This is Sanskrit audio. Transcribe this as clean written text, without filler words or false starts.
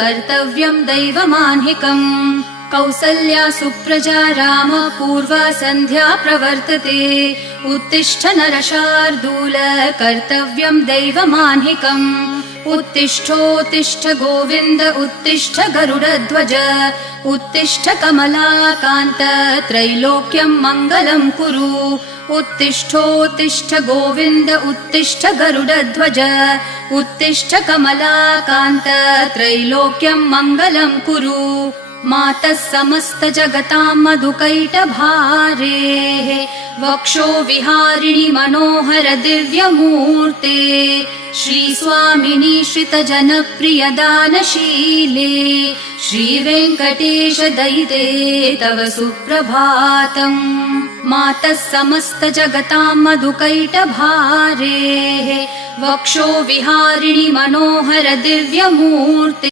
कर्तव्यं दैवमान्हिकम् कौसल्या सुप्रजा राम पूर्वा सन्ध्या प्रवर्तते उत्तिष्ठ नरशार्दूल कर्तव्यं दैवमान्हिकम् उत्तिष्ठोत्तिष्ठ गोविन्द उत्तिष्ठ गरुडध्वज उत्तिष्ठ कमलाकान्त त्रैलोक्यं मङ्गलं कुरु उत्तिष्ठोत्तिष्ठ गोविन्द उत्तिष्ठ गरुडध्वज उत्तिष्ठ कमलाकान्त त्रैलोक्यं मङ्गलं कुरु मातः समस्त जगतां मधुकैटभारेः वक्षो विहारिणि मनोहर दिव्यमूर्ते श्रीस्वामिनि श्रितजनप्रिय दानशीले श्रीवेङ्कटेश दयिते तव सुप्रभातम् मातः समस्त जगतां मधुकैटभारेः वक्षो विहारिणि मनोहर दिव्यमूर्ते